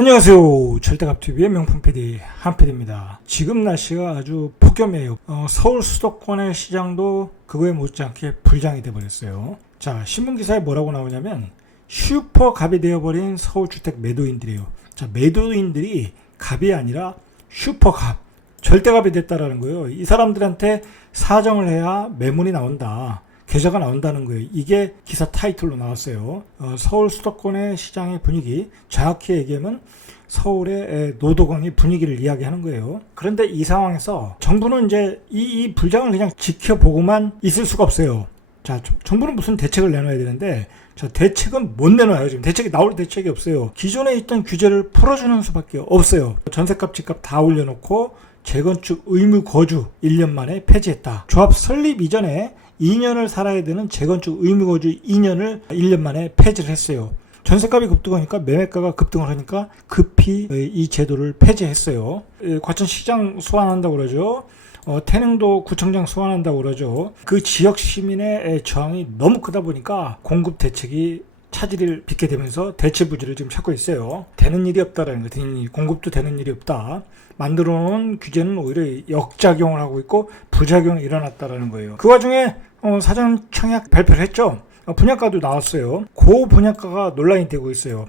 안녕하세요. 절대값TV의 명품 PD 한PD입니다. 지금 날씨가 아주 폭염이에요. 서울 수도권의 시장도 그거에 못지않게 불장이 돼버렸어요. 자, 신문기사에 뭐라고 나오냐면 슈퍼갑이 되어버린 서울주택 매도인들이에요. 자, 매도인들이 갑이 아니라 슈퍼갑, 절대갑이 됐다라는 거예요. 이 사람들한테 사정을 해야 매물이 나온다, 계좌가 나온다는 거예요. 이게 기사 타이틀로 나왔어요. 서울 수도권의 시장의 분위기, 정확히 얘기하면 서울의 노도강의 분위기를 이야기하는 거예요. 그런데 이 상황에서 정부는 이제 이 불장을 그냥 지켜보고만 있을 수가 없어요. 자, 정부는 무슨 대책을 내놔야 되는데, 저 대책은 못 내놔요. 지금 나올 대책이 없어요. 기존에 있던 규제를 풀어주는 수밖에 없어요. 전세값, 집값 다 올려놓고 재건축 의무 거주 1년 만에 폐지했다. 조합 설립 이전에 2년을 살아야 되는 재건축 의무거주 2년을 1년 만에 폐지를 했어요. 전세값이 급등하니까 매매가가 급등을 하니까 급히 이 제도를 폐지했어요. 과천시장 소환한다고 그러죠. 태릉도 구청장 소환한다고 그러죠. 그 지역 시민의 저항이 너무 크다 보니까 공급 대책이 차질을 빚게 되면서 대체부지를 지금 찾고 있어요. 되는 일이 없다라는 거, 공급도 되는 일이 없다. 만들어 놓은 규제는 오히려 역작용을 하고 있고 부작용이 일어났다라는 거예요. 그 와중에 사전 청약 발표를 했죠. 분양가도 나왔어요. 그 분양가가 논란이 되고 있어요.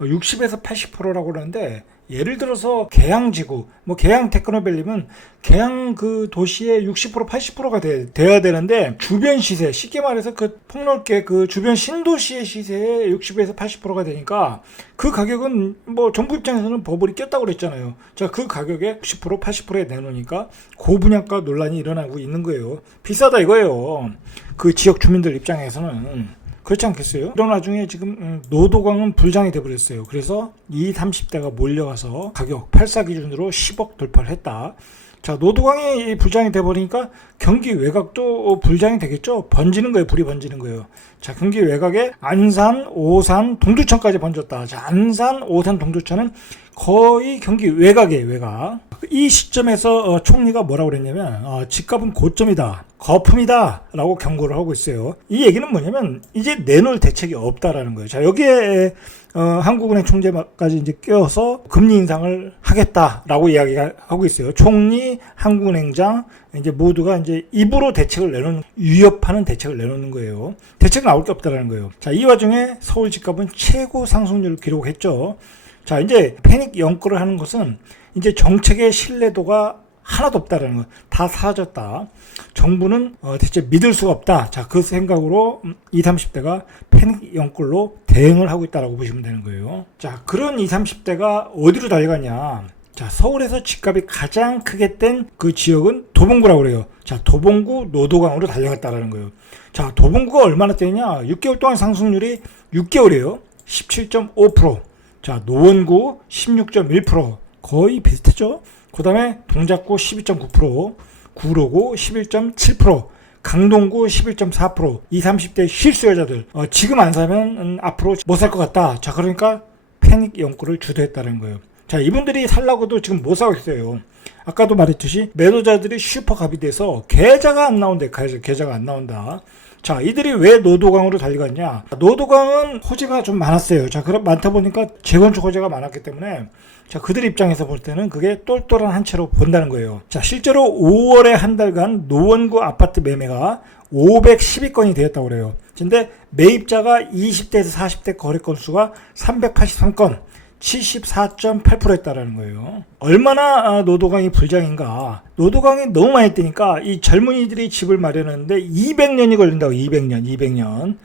60에서 80%라고 그러는데, 예를 들어서 계양지구, 계양 테크노밸리면 계양 그 도시의 60% 80%가 돼야 되는데, 주변 시세, 쉽게 말해서 그 폭넓게 그 주변 신도시의 시세에 60에서 80%가 되니까 그 가격은 정부 입장에서는 버블이 꼈다고 그랬잖아요. 자, 그 가격에 60% 80%에 내놓으니까 고분양가 논란이 일어나고 있는 거예요. 비싸다 이거예요. 그 지역 주민들 입장에서는. 그렇지 않겠어요? 이런 와중에 지금 노도강은 불장이 돼버렸어요. 그래서 20, 30대가 몰려가서 가격 84 기준으로 10억 돌파를 했다. 자, 노도강이 불장이 돼버리니까 경기 외곽도 불장이 되겠죠. 번지는 거예요. 불이 번지는 거예요. 자, 경기 외곽에 안산, 오산, 동두천까지 번졌다. 자, 안산, 오산, 동두천은 거의 경기 외곽이에요. 외곽. 이 시점에서 총리가 뭐라고 그랬냐면 집값은 고점이다, 거품이다 라고 경고를 하고 있어요. 이 얘기는 뭐냐면 이제 내놓을 대책이 없다라는 거예요. 자, 여기에 한국은행 총재까지 이제 껴서 금리 인상을 하겠다라고 이야기하고 있어요. 총리, 한국은행장 이제 모두가 이제 입으로 대책을 내놓는, 위협하는 대책을 내놓는 거예요. 대책 나올 게 없다라는 거예요. 자, 이 와중에 서울 집값은 최고 상승률을 기록했죠. 자, 이제 패닉 연끌을 하는 것은 이제 정책의 신뢰도가 하나도 없다라는 거, 다 사라졌다. 정부는 대체 믿을 수가 없다. 자, 그 생각으로 20, 30대가 패닉 연끌로 대응을 하고 있다라고 보시면 되는 거예요. 자, 그런 20, 30대가 어디로 달려가냐? 자, 서울에서 집값이 가장 크게 뗀 그 지역은 도봉구라고 그래요. 자, 도봉구 노도강으로 달려갔다라는 거예요. 자, 도봉구가 얼마나 떼냐? 6개월 동안 상승률이 6개월이에요. 17.5%. 자, 노원구 16.1%. 거의 비슷했죠. 그 다음에 동작구 12.9%, 구로구 11.7%, 강동구 11.4%, 20, 30대 실수 여자들 지금 안 사면 앞으로 못 살 것 같다. 자, 그러니까 패닉 연끌을 주도했다는 거예요. 자, 이분들이 살라고도 지금 못 사고 있어요. 아까도 말했듯이 매도자들이 슈퍼갑이 돼서 계좌가 안 나온대. 계좌가 안 나온다. 자, 이들이 왜 노도강으로 달려갔냐? 노도강은 호재가 좀 많았어요. 자, 그럼 많다 보니까 재건축 호재가 많았기 때문에, 자, 그들 입장에서 볼 때는 그게 똘똘한 한 채로 본다는 거예요. 자, 실제로 5월에 한 달간 노원구 아파트 매매가 512건이 되었다고 그래요. 근데 매입자가 20대에서 40대 거래 건수가 383건, 74.8%였다라는 거예요. 얼마나 노도강이 불장인가. 노도강이 너무 많이 뜨니까 이 젊은이들이 집을 마련하는데 200년이 걸린다고. 200년.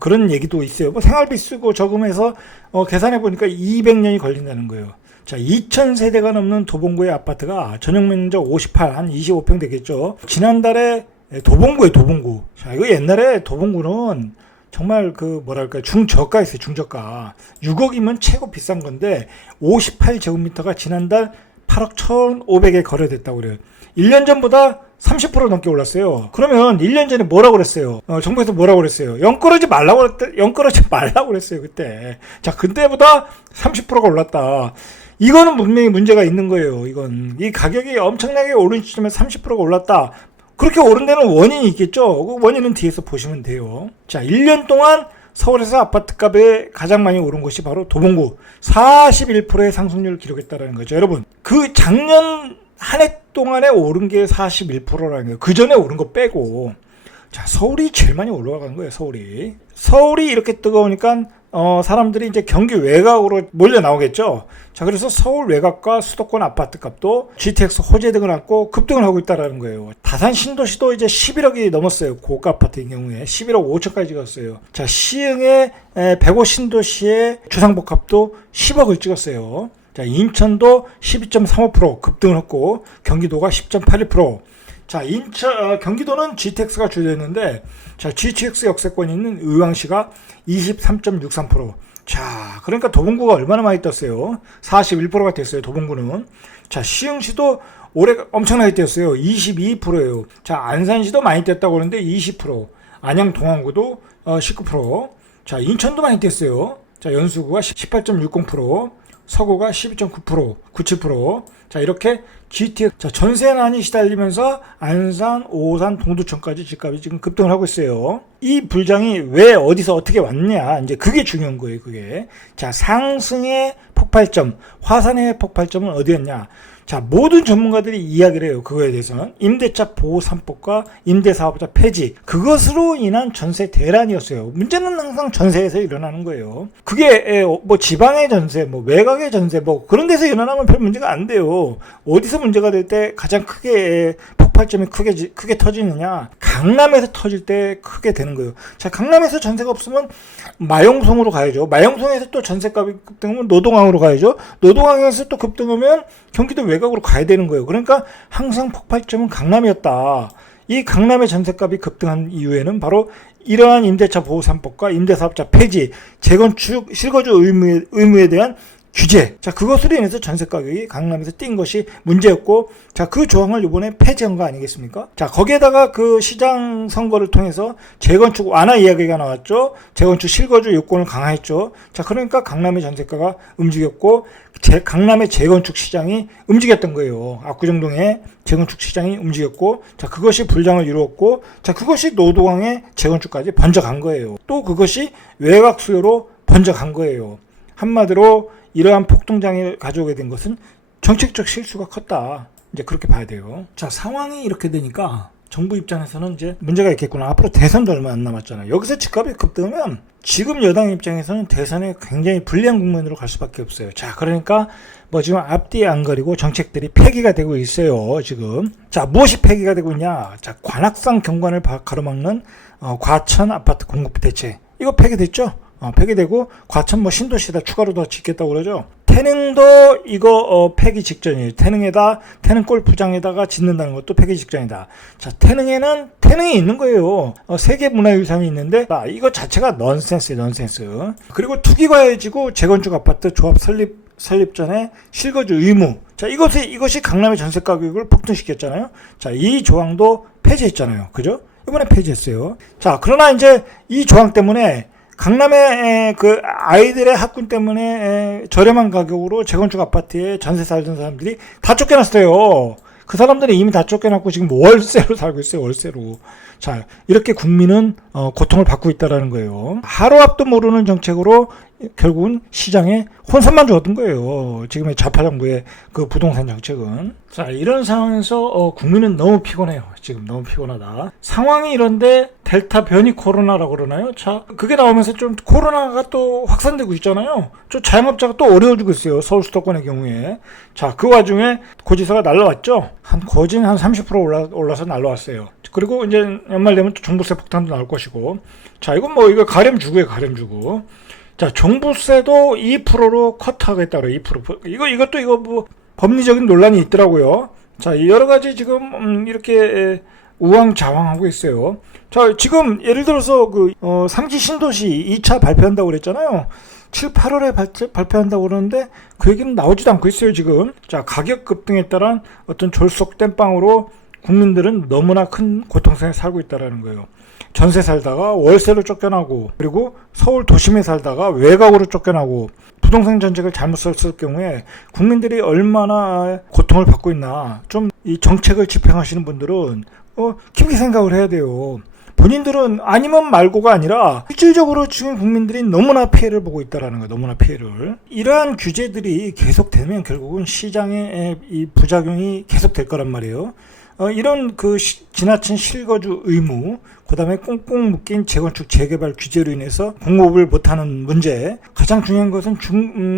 그런 얘기도 있어요. 생활비 쓰고 저금해서 계산해 보니까 200년이 걸린다는 거예요. 자, 2000세대가 넘는 도봉구의 아파트가 전용 면적 58, 한 25평 되겠죠. 지난달에 도봉구에 도봉구. 자, 이거 옛날에 도봉구는 정말 중저가였어요. 중저가. 6억이면 최고 비싼 건데 58제곱미터가 지난달 8억 1,500에 거래됐다고 그래요. 1년 전보다 30% 넘게 올랐어요. 그러면 1년 전에 뭐라고 그랬어요? 정부에서 뭐라고 그랬어요? 연끌하지 말라고 그랬어요, 그때. 자, 그때보다 30%가 올랐다. 이거는 분명히 문제가 있는 거예요. 이 가격이 엄청나게 오른 시점에 30%가 올랐다. 그렇게 오른 데는 원인이 있겠죠. 그 원인은 뒤에서 보시면 돼요. 자, 1년 동안 서울에서 아파트값이 가장 많이 오른 것이 바로 도봉구 41%의 상승률을 기록했다는 거죠. 여러분, 그 작년 한 해 동안에 오른 게 41%라는 거예요. 그 전에 오른 거 빼고. 자, 서울이 제일 많이 올라간 거예요. 서울이 이렇게 뜨거우니까 사람들이 이제 경기 외곽으로 몰려 나오겠죠. 자, 그래서 서울 외곽과 수도권 아파트 값도 GTX 호재 등을 안고 급등을 하고 있다라는 거예요. 다산 신도시도 이제 11억이 넘었어요. 고가 아파트의 경우에 11억 5천까지 갔어요. 자, 시흥의 105 신도시의 주상복합도 10억을 찍었어요. 자, 인천도 12.35% 급등을 했고 경기도가 10.81%. 자, 경기도는 GTX가 주도했는데, 자, GTX 역세권이 있는 의왕시가 23.63%. 자, 그러니까 도봉구가 얼마나 많이 떴어요? 41%가 됐어요, 도봉구는. 자, 시흥시도 올해 엄청나게 뛰었어요. 22%예요. 자, 안산시도 많이 뛰었다고 하는데 20%. 안양 동안구도 19%. 자, 인천도 많이 뛰었어요. 자, 연수구가 18.60%. 서구가 12.9%, 97%. 자, 이렇게 GTX, 자, 전세난이 시달리면서 안산, 오산, 동두천까지 집값이 지금 급등을 하고 있어요. 이 불장이 왜 어디서 어떻게 왔냐? 이제 그게 중요한 거예요, 그게. 자, 상승의 폭발점, 화산의 폭발점은 어디였냐? 자, 모든 전문가들이 이야기를 해요. 그거에 대해서는. 임대차 보호 3법과 임대사업자 폐지. 그것으로 인한 전세 대란이었어요. 문제는 항상 전세에서 일어나는 거예요. 그게 뭐 지방의 전세, 뭐 외곽의 전세, 뭐 그런 데서 일어나면 별 문제가 안 돼요. 어디서 문제가 될 때 가장 크게 폭발점이 크게 터지느냐? 강남에서 터질 때 크게 되는 거예요. 자, 강남에서 전세가 없으면 마용성으로 가야죠. 마용성에서 또 전세값이 급등하면 노동항으로 가야죠. 노동항에서 또 급등하면 경기도 외곽으로 가야 되는 거예요. 그러니까 항상 폭발점은 강남이었다. 이 강남의 전세값이 급등한 이유에는 바로 이러한 임대차 보호 3법과 임대사업자 폐지, 재건축 실거주 의무에 대한 규제. 자, 그것으로 인해서 전세 가격이 강남에서 뛴 것이 문제였고, 자, 그 조항을 이번에 폐지한 거 아니겠습니까? 자, 거기에다가 그 시장 선거를 통해서 재건축 완화 이야기가 나왔죠. 재건축 실거주 요건을 강화했죠. 자, 그러니까 강남의 전세가가 움직였고, 강남의 재건축 시장이 움직였던 거예요. 압구정동의 재건축 시장이 움직였고, 자, 그것이 불장을 이루었고, 자, 그것이 노동항의 재건축까지 번져간 거예요. 또 그것이 외곽 수요로 번져간 거예요. 한마디로 이러한 폭등장을 가져오게 된 것은 정책적 실수가 컸다. 이제 그렇게 봐야 돼요. 자, 상황이 이렇게 되니까 정부 입장에서는 이제 문제가 있겠구나. 앞으로 대선도 얼마 안 남았잖아요. 여기서 집값이 급등하면 지금 여당 입장에서는 대선에 굉장히 불리한 국면으로 갈 수밖에 없어요. 자, 그러니까 뭐 지금 앞뒤에 안 가리고 정책들이 폐기가 되고 있어요. 지금. 자, 무엇이 폐기가 되고 있냐? 자, 관악산 경관을 가로막는 과천 아파트 공급 대책. 이거 폐기됐죠? 폐기되고 과천 뭐 신도시에다 추가로 더 짓겠다고 그러죠. 태릉도 이거 폐기 직전이에요. 태릉 골프장에다가 짓는다는 것도 폐기 직전이다. 자, 태릉이 있는 거예요. 세계문화유산이 있는데 이거 자체가 넌센스예요, 넌센스. 그리고 투기과열지구 재건축 아파트 조합 설립 전에 실거주 의무. 자, 이것이 강남의 전세 가격을 폭등시켰잖아요. 자, 이 조항도 폐지했잖아요. 그죠? 이번에 폐지했어요. 자, 그러나 이제 이 조항 때문에 강남의 그 아이들의 학군 때문에 저렴한 가격으로 재건축 아파트에 전세 살던 사람들이 다 쫓겨났어요. 그 사람들이 이미 다 쫓겨났고 지금 월세로 살고 있어요. 월세로. 자, 이렇게 국민은 고통을 받고 있다라는 거예요. 하루 앞도 모르는 정책으로 결국은 시장에 혼선만 주었던 거예요. 지금의 좌파 정부의 그 부동산 정책은. 자, 이런 상황에서 국민은 너무 피곤해요. 지금 너무 피곤하다. 상황이 이런데 델타 변이 코로나라고 그러나요? 자, 그게 나오면서 좀 코로나가 또 확산되고 있잖아요. 좀 자영업자가 또 어려워지고 있어요. 서울 수도권의 경우에. 자, 그 와중에 고지서가 날라왔죠. 거진 한 30% 올라서 날라왔어요. 그리고 이제 연말 되면 또 종부세 폭탄도 나올 것이고. 자, 이건 뭐 이거 가렴 주고요, 가렴 주고. 자, 종부세도 2%로 컷하겠다 그래요. 2%. 이것도 뭐 법리적인 논란이 있더라고요. 자, 여러 가지 지금 이렇게 우왕좌왕하고 있어요. 자, 지금 예를 들어서 그 상지 신도시 2차 발표한다고 그랬잖아요. 7, 8월에 발표한다고 그러는데 그 얘기는 나오지도 않고 있어요, 지금. 자, 가격 급등에 따른 어떤 졸속 땜빵으로 국민들은 너무나 큰 고통성에 살고 있다는 거예요. 전세 살다가 월세로 쫓겨나고, 그리고 서울 도심에 살다가 외곽으로 쫓겨나고, 부동산 정책을 잘못 썼을 경우에 국민들이 얼마나 고통을 받고 있나. 좀 이 정책을 집행하시는 분들은 깊게 생각을 해야 돼요. 본인들은 아니면 말고가 아니라 실질적으로 지금 국민들이 너무나 피해를 보고 있다는 거예요. 너무나 피해를. 이러한 규제들이 계속되면 결국은 시장의 이 부작용이 계속될 거란 말이에요. 이런 그 지나친 실거주 의무, 그 다음에 꽁꽁 묶인 재건축 재개발 규제로 인해서 공급을 못하는 문제, 가장 중요한 것은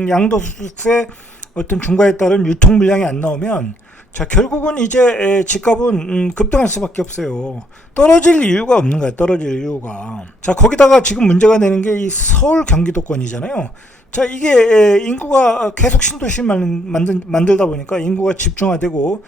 양도소득세 어떤 중과에 따른 유통 물량이 안 나오면 자, 결국은 이제 집값은 급등할 수밖에 없어요. 떨어질 이유가 없는 거야. 떨어질 이유가. 자, 거기다가 지금 문제가 되는 게 이 서울 경기도권이잖아요. 자, 이게 인구가 계속 신도시를 만들다 보니까 인구가 집중화되고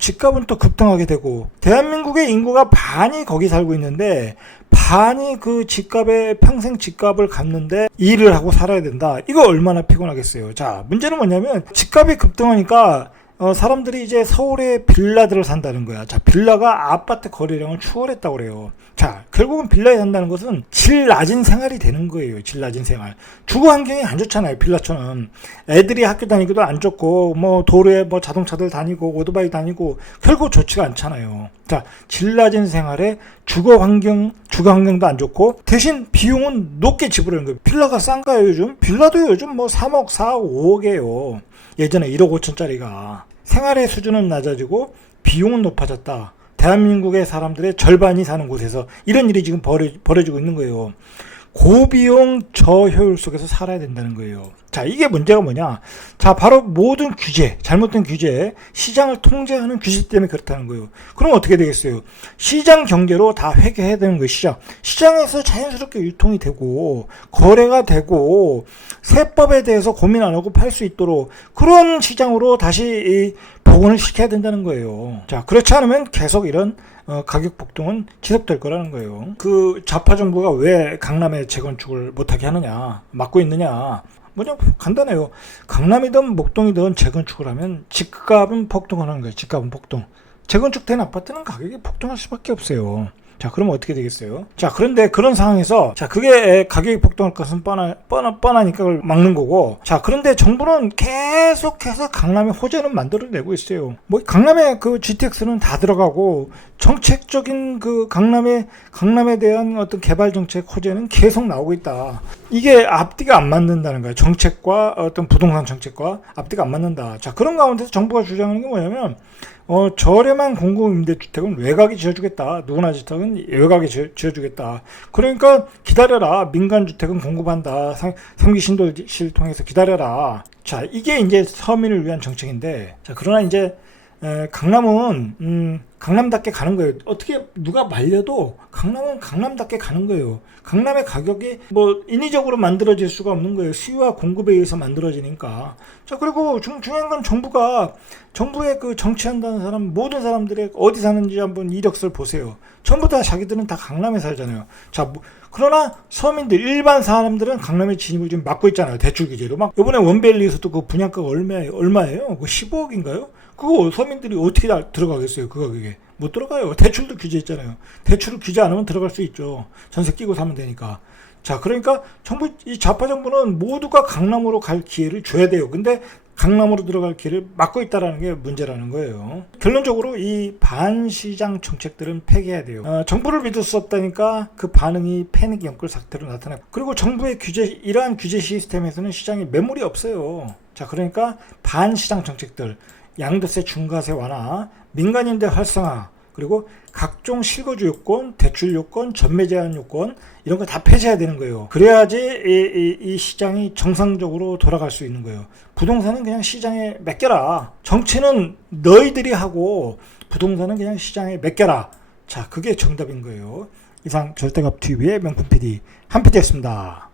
집값은 또 급등하게 되고, 대한민국의 인구가 반이 거기 살고 있는데 반이 그 집값에 평생 집값을 갚는데 일을 하고 살아야 된다. 이거 얼마나 피곤하겠어요. 자, 문제는 뭐냐면 집값이 급등하니까 사람들이 이제 서울에 빌라들을 산다는 거야. 자, 빌라가 아파트 거래량을 추월했다고 그래요. 자, 결국은 빌라에 산다는 것은 질 낮은 생활이 되는 거예요. 질 낮은 생활. 주거 환경이 안 좋잖아요. 빌라촌은. 애들이 학교 다니기도 안 좋고, 뭐 도로에 뭐 자동차들 다니고, 오토바이 다니고, 결국 좋지가 않잖아요. 자, 질 낮은 생활에 주거 환경도 안 좋고, 대신 비용은 높게 지불하는 거예요. 빌라가 싼가요, 요즘? 빌라도 요즘 뭐 3억, 4억, 5억이에요. 예전에 1억 5천짜리가. 생활의 수준은 낮아지고 비용은 높아졌다. 대한민국의 사람들의 절반이 사는 곳에서 이런 일이 지금 벌어지고 있는 거예요. 고비용 저효율 속에서 살아야 된다는 거예요. 자, 이게 문제가 뭐냐? 자, 바로 모든 규제, 잘못된 규제, 시장을 통제하는 규제 때문에 그렇다는 거예요. 그럼 어떻게 되겠어요? 시장 경제로 다 회귀해야 되는 거예요, 시장. 시장에서 자연스럽게 유통이 되고, 거래가 되고, 세법에 대해서 고민 안 하고 팔 수 있도록 그런 시장으로 다시 복원을 시켜야 된다는 거예요. 자, 그렇지 않으면 계속 이런 가격 폭등은 지속될 거라는 거예요. 그 좌파 정부가 왜 강남에 재건축을 못하게 하느냐, 막고 있느냐. 뭐냐, 간단해요. 강남이든 목동이든 재건축을 하면 집값은 폭등하는 거예요. 집값은 폭등. 재건축된 아파트는 가격이 폭등할 수밖에 없어요. 자, 그러면 어떻게 되겠어요? 자, 그런데 그런 상황에서, 자, 그게 가격이 폭등할 것은 뻔하니까 그걸 막는 거고, 자, 그런데 정부는 계속해서 강남에 호재는 만들어내고 있어요. 뭐, 강남에 그 GTX는 다 들어가고, 정책적인 그 강남에 대한 어떤 개발 정책 호재는 계속 나오고 있다. 이게 앞뒤가 안 맞는다는 거예요. 정책과 어떤 부동산 정책과 앞뒤가 안 맞는다. 자, 그런 가운데서 정부가 주장하는 게 뭐냐면, 저렴한 공공 임대주택은 외곽에 지어주겠다. 누구나 주택은 외곽에 지어주겠다. 그러니까 기다려라. 민간주택은 공급한다. 3기 신도시를 통해서 기다려라. 자, 이게 이제 서민을 위한 정책인데, 자, 그러나 이제 강남은 강남답게 가는 거예요. 어떻게 누가 말려도 강남은 강남답게 가는 거예요. 강남의 가격이 뭐 인위적으로 만들어질 수가 없는 거예요. 수요와 공급에 의해서 만들어지니까. 자, 그리고 중요한 건 정부의 그 정치한다는 사람, 모든 사람들의 어디 사는지 한번 이력서를 보세요. 전부 다 자기들은 다 강남에 살잖아요. 자, 그러나 서민들, 일반 사람들은 강남의 진입을 지금 막고 있잖아요. 대출 규제로. 막 이번에 원벨리에서도 그 분양가가 얼마예요? 그 15억인가요? 그거 서민들이 어떻게 들어가겠어요? 그 가격에. 못 들어가요. 대출도 규제했잖아요. 대출을 규제 안 하면 들어갈 수 있죠. 전세 끼고 사면 되니까. 자, 그러니까 이 좌파 정부는 모두가 강남으로 갈 기회를 줘야 돼요. 근데 강남으로 들어갈 길을 막고 있다는 게 문제라는 거예요. 결론적으로 이 반시장 정책들은 폐기해야 돼요. 정부를 믿을 수 없다니까 그 반응이 패닉 연끌 사태로 나타나고, 그리고 정부의 이러한 규제 시스템에서는 시장에 매물이 없어요. 자, 그러니까 반시장 정책들, 양도세 중과세 완화, 민간임대 활성화, 그리고 각종 실거주 요건, 대출 요건, 전매 제한 요건 이런 거 다 폐지해야 되는 거예요. 그래야지 이 시장이 정상적으로 돌아갈 수 있는 거예요. 부동산은 그냥 시장에 맡겨라. 정치는 너희들이 하고 부동산은 그냥 시장에 맡겨라. 자, 그게 정답인 거예요. 이상 절대값TV의 명품 PD 한PD였습니다.